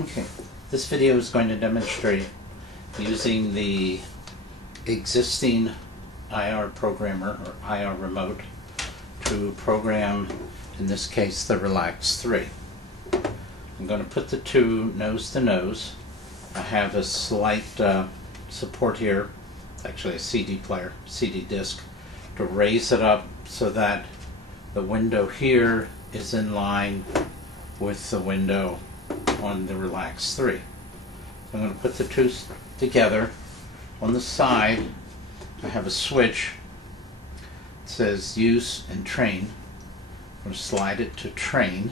Okay, this video is going to demonstrate using the existing IR programmer or IR remote to program, in this case, the relax3. I'm going to put the two nose to nose. I have a slight support here, actually a CD player, CD disc, to raise it up so that the window here is in line with the window on the relax3. So I'm going to put the two together. On the side I have a switch. It says use and train. I'm going to slide it to train.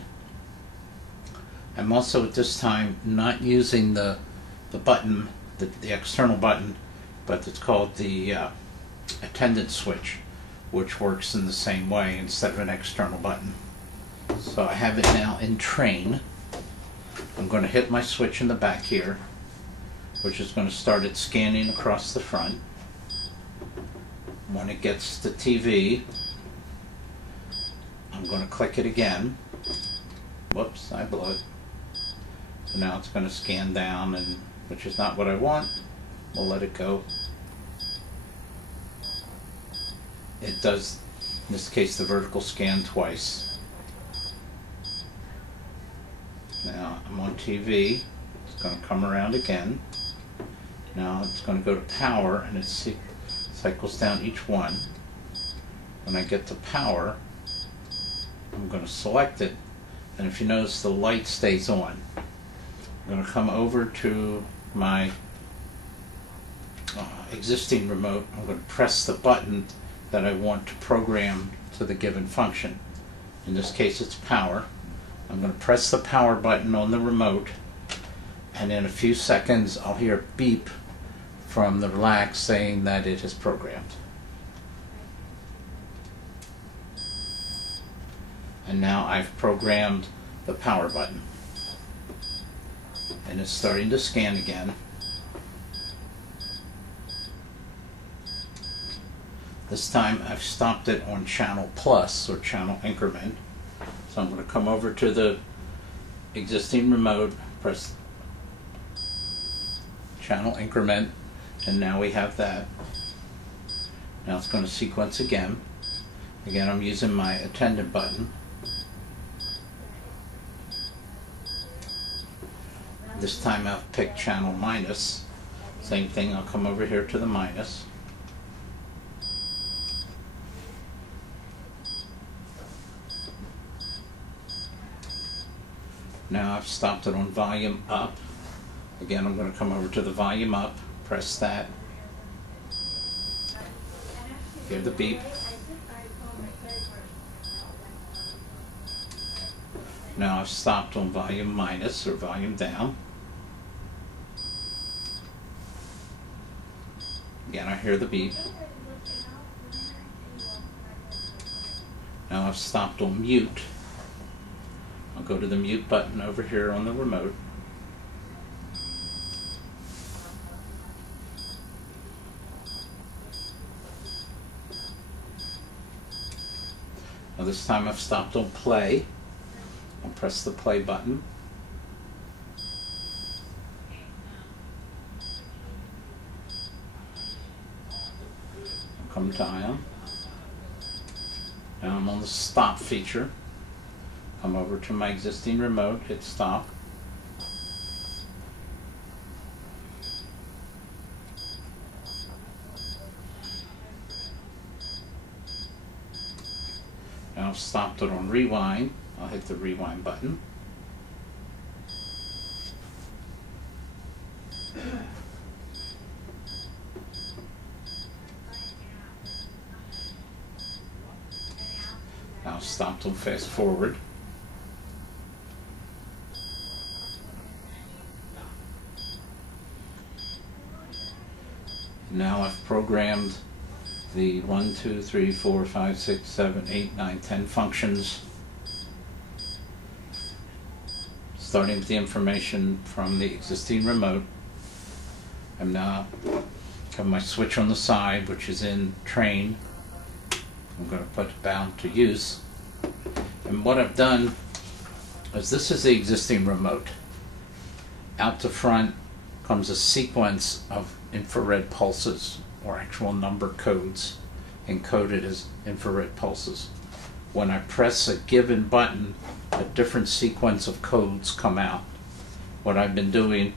I'm also at this time not using the button, the external button, but it's called the attendance switch, which works in the same way instead of an external button. So I have it now in train. I'm going to hit my switch in the back here, which is going to start it scanning across the front. When it gets to TV, I'm going to click it again. Whoops, I blew it. So now it's going to scan down, and which is not what I want. We'll let it go. It does, in this case, the vertical scan twice. Now I'm on TV. It's going to come around again. Now it's going to go to power, and it cycles down each one. When I get to power, I'm going to select it, and if you notice, the light stays on. I'm going to come over to my existing remote. I'm going to press the button that I want to program to the given function. In this case, it's power. I'm going to press the power button on the remote, and in a few seconds I'll hear a beep from the relax saying that it is programmed. And now I've programmed the power button, and it's starting to scan again. This time I've stopped it on channel plus, or channel increment. So I'm going to come over to the existing remote, press channel increment, and now we have that. Now it's going to sequence again. Again, I'm using my attendant button. This time I've picked channel minus. Same thing, I'll come over here to the minus. Now I've stopped it on volume up. Again, I'm going to come over to the volume up, press that. Hear the beep. Now I've stopped on volume minus, or volume down. Again, I hear the beep. Now I've stopped on mute. I'll go to the mute button over here on the remote. Now this time I've stopped on play. I'll press the play button. I'll come down. Now I'm on the stop feature. Come over to my existing remote, hit stop. Now I've stopped it on rewind. I'll hit the rewind button. Now I've stopped on fast forward. Now I've programmed the 1, 2, 3, 4, 5, 6, 7, 8, 9, 10 functions, starting with the information from the existing remote. I'm now have my switch on the side, which is in train. I'm going to put bound to use. And what I've done is, this is the existing remote. Out the front comes a sequence of infrared pulses, or actual number codes, encoded as infrared pulses. When I press a given button, a different sequence of codes come out. What I've been doing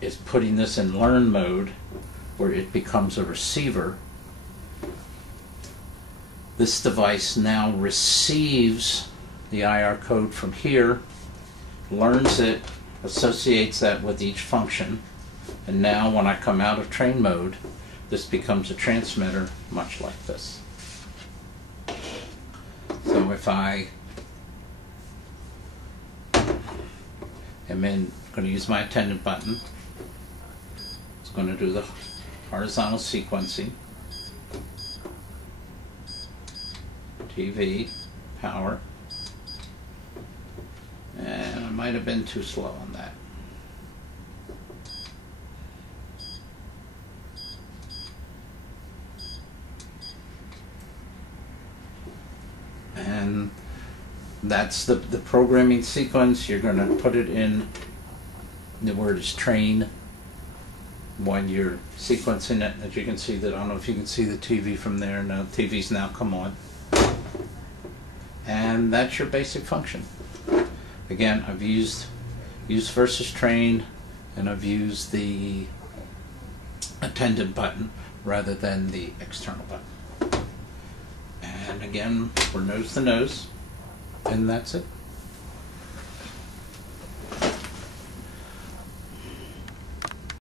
is putting this in learn mode, where it becomes a receiver. This device now receives the IR code from here, learns it, associates that with each function, and now when I come out of train mode, this becomes a transmitter, much like this. So if I am going to use my attendant button, it's going to do the horizontal sequencing, TV, power, and I might have been too slow on that. And that's the programming sequence. You're going to put it in, the word is train, when you're sequencing it. As you can see, that I don't know if you can see the TV from there. No, the TV's now come on. And that's your basic function. Again, I've used use versus train, and I've used the attendant button rather than the external button. And again, we're nose to nose, and that's it.